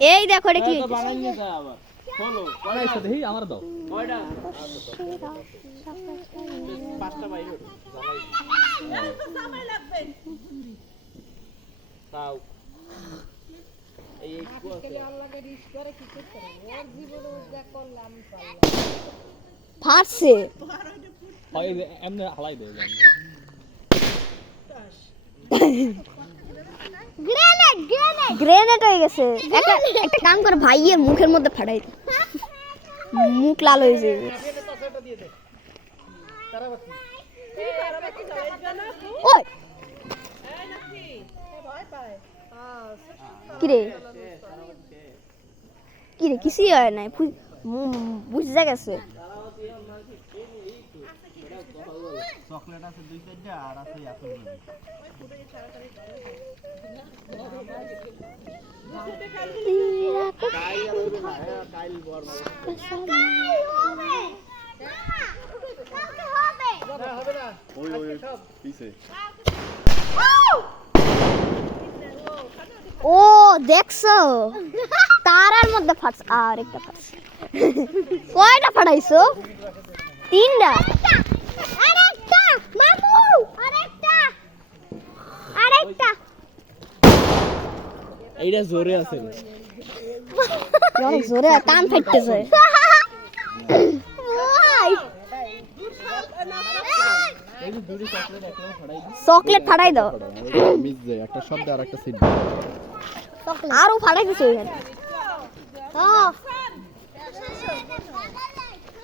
এই দেখো এটা কি বানাই নিয়ে যায় আবার চলো আরে সাথে এই আমার দাও কয়টা পাঁচটা বাইরে জ্বালাই তো সময় লাগবে তাও এই একটু আছে আল্লাহকে রিস্ক করে কি করতে ওর জীবনে যা করলাম পারলাম ফাটছে হয় এমনি হালাই দেয় গ্রেনেড হয়ে গেছে একটা কাম করে ভাইয়ের মুখের মধ্যে ফাটাই মুখ লাল হয়ে যাবে ওই কিরে কিরে কিছুই হয় নাই বুঝে গেছে চকলেট আছে দুই চারটা আর আছে এত ও দেখছো তারার মধ্যে ফাটছে আর একটা ফাটছে কয়টা ফাটাইছো তিনটা আরেকটা মামু আরেকটা এইটা জোরে আছে অনেক জোরে কান ফাটতেছে চকলেট ফাটাই দাও মিস যায় একটা শব্দ আর একটা সিট আরো ফাটাই দিছে ওখানে